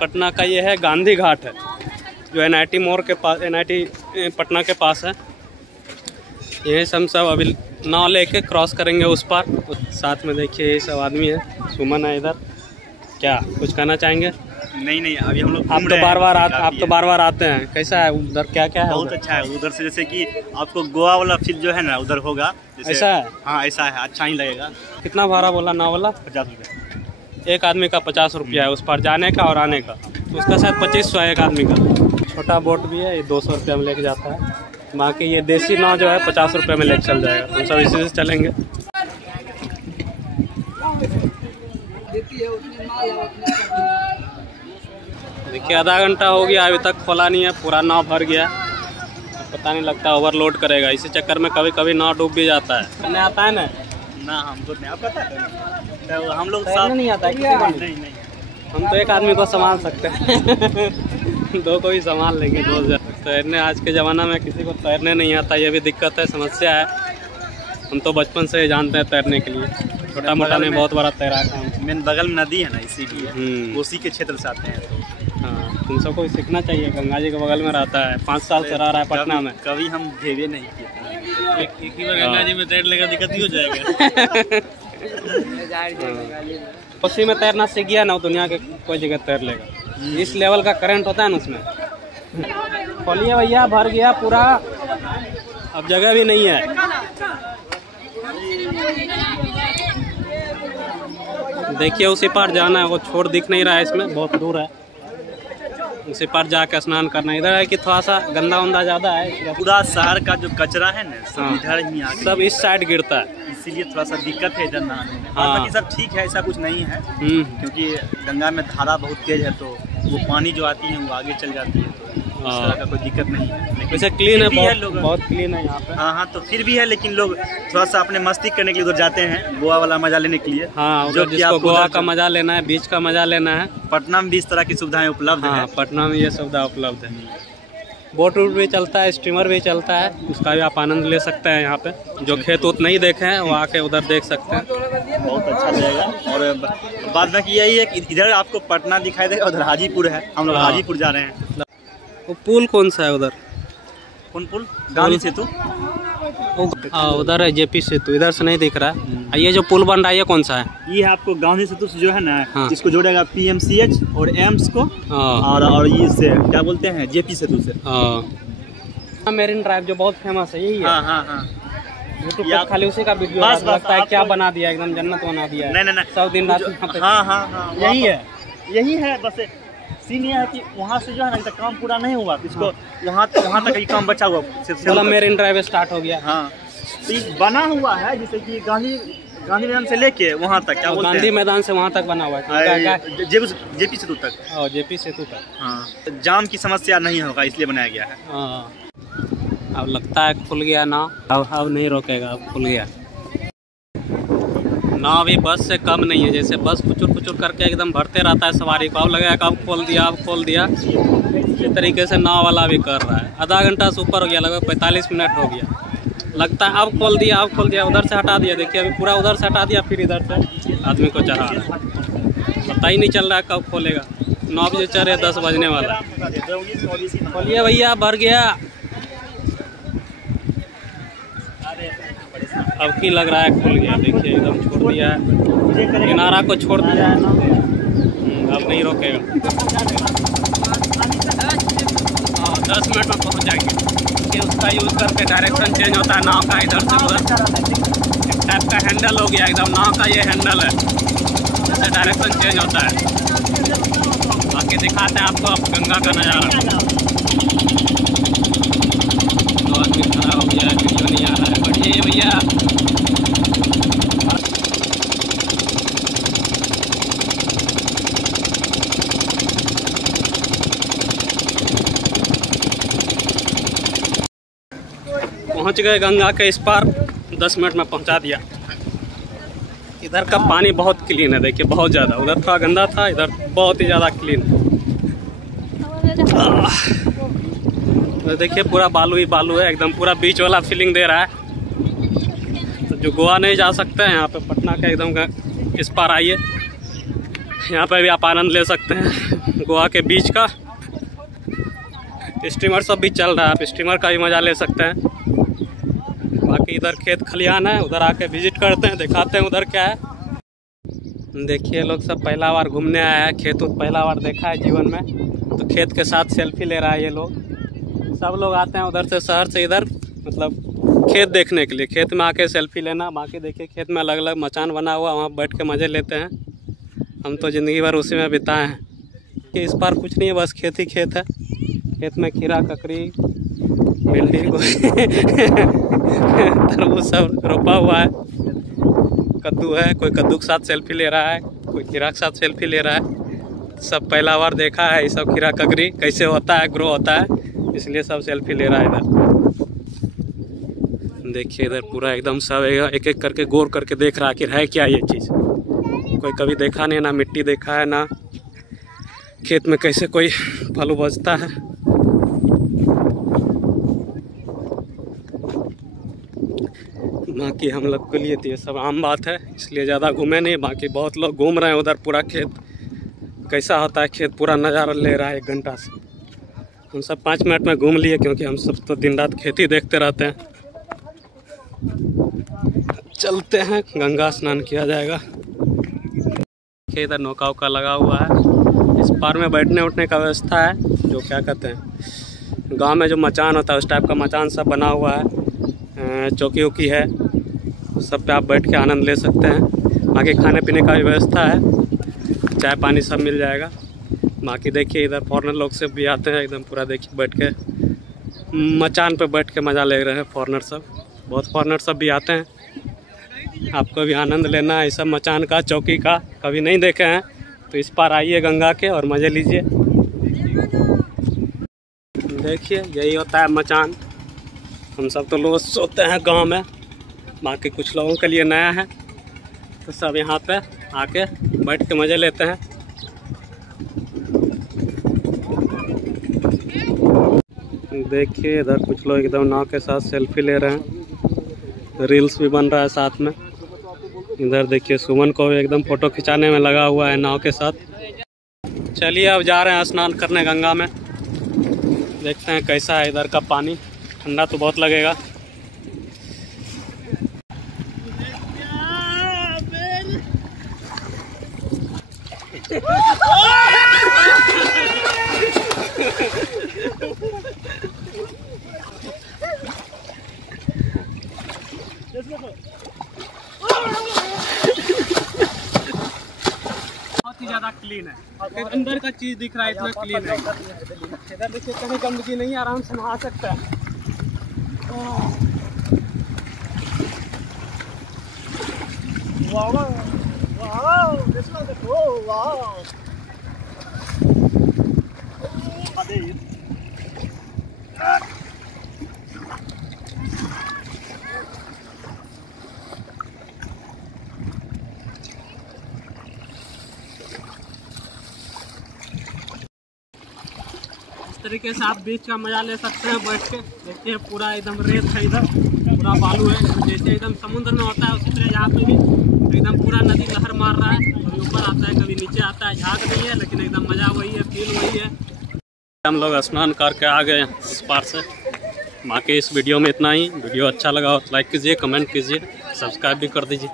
पटना का ये है गांधी घाट है, जो NIT मोड़ के पास, NIT पटना के पास है। यही सब अभी नाव लेके क्रॉस करेंगे उस पार। साथ में देखिए ये सब आदमी है, सुमन है इधर। क्या कुछ कहना चाहेंगे? नहीं, अभी हम लोग आप तो बार बार आते हैं। कैसा है उधर, क्या क्या है? बहुत अच्छा है उधर से, जैसे कि आपको गोवा वाला फील जो है ना उधर होगा। ऐसा है? हाँ ऐसा है, अच्छा ही लगेगा। कितना भाड़ा बोला नाव वाला? 50 रुपये। एक आदमी का 50 रुपया है उस पार जाने का और आने का। तो उसका शायद 2500 है एक आदमी का। छोटा बोट भी है, ये 200 रुपया में लेके जाता है। बाकी ये देसी नाव जो है 50 रुपये में लेके चल जाएगा। हम सब इसी से चलेंगे। देखिए आधा घंटा हो गया, अभी तक खोला नहीं है, पूरा नाव भर गया। पता नहीं लगता ओवरलोड करेगा, इसी चक्कर में कभी कभी नाव डूब भी जाता है। करने आता है ना हमको नहीं आता है, हम लोग नहीं आता है। नहीं हम तो एक आदमी को संभाल सकते हैं। दो को भी संभाल लेंगे। तैरने आज के ज़माना में किसी को तैरने नहीं आता, ये भी दिक्कत है, समस्या है। हम तो बचपन से ही जानते हैं तैरने के लिए, छोटा मोटा नहीं बहुत बड़ा तैराक है। मेन बगल में नदी है ना, इसीलिए उसी के क्षेत्र से आते हैं। हाँ, तुम सबको सीखना चाहिए। गंगा जी के बगल में रहता है, 5 साल से रह रहा है पटना में। कभी हम भेजे नहीं किए। एक ही बार गंगा जी में तैर लेगा दिक्कत ही हो जाएगा। उसी में तैरना सीख गया ना, दुनिया के कोई जगह तैर लेगा। इस लेवल का करंट होता है ना उसमें। खोलिए भैया, भर गया पूरा, अब जगह भी नहीं है। देखिए उसी पार जाना है, वो छोड़ दिख नहीं रहा है इसमें, बहुत दूर है। उसी पार जाकर स्नान करना। इधर है कि थोड़ा सा गंदा उंदा ज़्यादा है। पूरा शहर का जो कचरा है ना सब इधर ही आके सब इस साइड गिरता है, इसीलिए थोड़ा सा दिक्कत है इधर नहाने में। हाँ। बाकी सब ठीक है, ऐसा कुछ नहीं है। क्योंकि गंगा में धारा बहुत तेज है, तो वो पानी जो आती है वो आगे चल जाती है, तो इस तरह का कोई दिक्कत नहीं है। वैसे क्लीन है, बहुत क्लीन है यहाँ पे। हाँ, तो फिर भी है, लेकिन लोग थोड़ा सा अपने मस्ती करने के लिए उधर जाते हैं, गोवा वाला मजा लेने के लिए। हाँ, जो जिसको गोवा का मजा लेना है, बीच का मजा लेना है। पटना में भी इस तरह की सुविधाएं उपलब्ध है। पटना में ये सुविधा उपलब्ध है। बोट वोट भी चलता है, स्टीमर भी चलता है, उसका भी आप आनंद ले सकते हैं। यहाँ पे जो खेत उत नहीं देखे हैं वो आके उधर देख सकते हैं। बहुत अच्छा लगेगा। और बात बाकी यही है कि इधर आपको पटना दिखाई देगा, उधर हाजीपुर है। हम लोग हाजीपुर जा रहे हैं। वो पुल कौन सा है उधर? कौन पुल? गांधी सेतु। उधर है JP सेतु, इधर से नहीं दिख रहा है। ये जो पुल बन रहा है ये कौन सा है? ये है आपको गांधी सेतु से जो है ना, जिसको जोड़ेगा PMCH और एम्स को, और ये से क्या बोलते हैं JP सेतु से। मेरिन ड्राइव जो बहुत फेमस है, यही है। हाँ। यूट्यूब पर खाली उसी का वीडियो लगता है। क्या बना दिया, एकदम जन्नत बना दिया है। नहीं, सब दिन रात। हाँ, यही है। बस सीन ये है कि वहाँ से जो है ना तक काम पूरा नहीं हुआ, इसको वहाँ तक ये काम बचा हुआ। मतलब मेरिन ड्राइव स्टार्ट हो गया। हाँ, तो ये बना हुआ है, जैसे कि गांधी मैदान से लेके वहाँ तक, क्या बोलते हैं, गांधी मैदान से वहाँ तक बना हुआ है, JP सेतु तक। JP सेतु तक। हाँ, जाम की समस्या नहीं होगा, इसलिए बनाया गया है। अब लगता है खुल गया नाव, अब नहीं रोकेगा, अब खुल गया नाव। अभी बस से कम नहीं है, जैसे बस कुचुर करके एकदम भरते रहता है सवारी को। अब लगेगा अब खोल दिया। इसी तरीके से नाव वाला भी कर रहा है। आधा घंटा से ऊपर हो गया, लगभग 45 मिनट हो गया। लगता है अब खोल दिया, उधर से हटा दिया। देखिए अभी पूरा उधर से हटा दिया, फिर इधर से आदमी को चढ़ा रहा है। पता ही नहीं चल रहा है कब खोलेगा। 9 बजे चल रहे, 10 बजने वाला। खोलिए भैया, भर गया। अब की लग रहा है खुल गया। देखिए एकदम छोड़ दिया है, किनारा को छोड़ दिया है। अब नहीं रोकेगा। 10 मिनट में पहुंच जाएंगे। उसका यूज़ करके डायरेक्शन चेंज होता है नाव का, इधर से उधर। एक टाइप का हैंडल हो गया एकदम, नाव का ये हैंडल है, इससे डायरेक्शन चेंज होता है। बाकी दिखाते हैं आपको अब गंगा का नज़ारा। तो आदमी खड़ा हो गया है, वीडियो नहीं आ रहा है। बढ़िया भैया। पहुंच गए गंगा के इस पार, 10 मिनट में पहुंचा दिया। इधर का पानी बहुत क्लीन है, देखिए बहुत ज़्यादा। उधर थोड़ा गंदा था, इधर बहुत ही ज़्यादा क्लीन है। तो देखिए पूरा बालू ही बालू है, एकदम पूरा बीच वाला फीलिंग दे रहा है। तो जो गोवा नहीं जा सकते हैं, यहाँ पे पटना के एकदम इस पार आइए, यहाँ पे भी आप आनंद ले सकते हैं। गोवा के बीच का। स्टीमर सब भी चल रहा है, आप स्टीमर का भी मज़ा ले सकते हैं। बाकी इधर खेत खलिहान है, उधर आके विजिट करते हैं, दिखाते हैं उधर क्या है। देखिए लोग सब पहला बार घूमने आया है, खेत पहला बार देखा है जीवन में, तो खेत के साथ सेल्फी ले रहा है ये लोग। सब लोग आते हैं उधर से, शहर से इधर, मतलब खेत देखने के लिए, खेत में आके सेल्फी लेना। बाकी देखिए खेत में अलग अलग मचान बना हुआ, वहाँ बैठ के मज़े लेते हैं। हम तो ज़िंदगी भर उसी में बिताए हैं। कि इस बार कुछ नहीं है, बस खेत ही खेत है। खेत में खीरा, ककड़ी, भिंडी, तरबूज सब रोपा हुआ है। कद्दू है, कोई कद्दू के साथ सेल्फी ले रहा है, कोई खीरा के साथ सेल्फी ले रहा है। सब पहला बार देखा है ये सब खीरा ककड़ी कैसे होता है, ग्रो होता है, इसलिए सब सेल्फी ले रहा है इधर। देखिए इधर पूरा एकदम सब एक एक करके गौर करके देख रहा है कि है क्या ये चीज़। कोई कभी देखा नहीं, ना मिट्टी देखा है, ना खेत में कैसे कोई फल उपजता है। बाकी हम लोग के लिए तो ये सब आम बात है, इसलिए ज़्यादा घूमे नहीं। बाकी बहुत लोग घूम रहे हैं उधर, पूरा खेत कैसा होता है, खेत पूरा नज़ारा ले रहा है 1 घंटा से। हम सब 5 मिनट में घूम लिए, क्योंकि हम सब तो दिन रात खेती देखते रहते हैं। चलते हैं, गंगा स्नान किया जाएगा। इधर नौका उका लगा हुआ है, इस पार में बैठने उठने का व्यवस्था है। जो क्या कहते हैं, गांव में जो मचान होता है उस टाइप का मचान सब बना हुआ है। चौकी उकी है, सब पे आप बैठ के आनंद ले सकते हैं। बाकी खाने पीने का भी व्यवस्था है, चाय पानी सब मिल जाएगा। बाकी देखिए इधर फॉरेनर लोग से भी आते हैं, एकदम पूरा देखिए बैठ के मचान पे बैठ के मज़ा ले रहे हैं फॉरेनर सब। बहुत फॉरेनर सब भी आते हैं। आपको भी आनंद लेना है इस सब मचान का, चौकी का, कभी नहीं देखे हैं तो इस पार आइए गंगा के और मज़े लीजिए। देखिए यही होता है मचान। हम सब तो लोग सोते हैं गांव में, बाकी कुछ लोगों के लिए नया है, तो सब यहाँ पे आके बैठ के मज़े लेते हैं। देखिए इधर कुछ लोग एकदम नाव के साथ सेल्फी ले रहे हैं, रील्स भी बन रहा है साथ में। इधर देखिए सुमन को भी एकदम फ़ोटो खिंचाने में लगा हुआ है नाव के साथ। चलिए अब जा रहे हैं स्नान करने गंगा में, देखते हैं कैसा है इधर का पानी। ठंडा तो बहुत लगेगा। बहुत ही ज़्यादा क्लीन है, अंदर का चीज़ दिख रहा है, इतना क्लीन है। इधर देखिए कहीं गंदगी नहीं, आराम से नहा सकता है। वाह वाह देखो, वाह। इस तरीके से आप बीच का मजा ले सकते हैं बैठ के। देखिए पूरा एकदम रेत है, इधर पूरा बालू है, जैसे एकदम समुद्र में होता है उसी तरह यहाँ पे भी एकदम पूरा नदी लहर मार रहा है। कभी ऊपर आता है, कभी नीचे आता है, झाग नहीं है, लेकिन एकदम मज़ा वही है, फील वही है। हम लोग स्नान करके आ गए इस पार से। बाकी इस वीडियो में इतना ही। वीडियो अच्छा लगा हो तो लाइक कीजिए, कमेंट कीजिए, सब्सक्राइब भी कर दीजिए।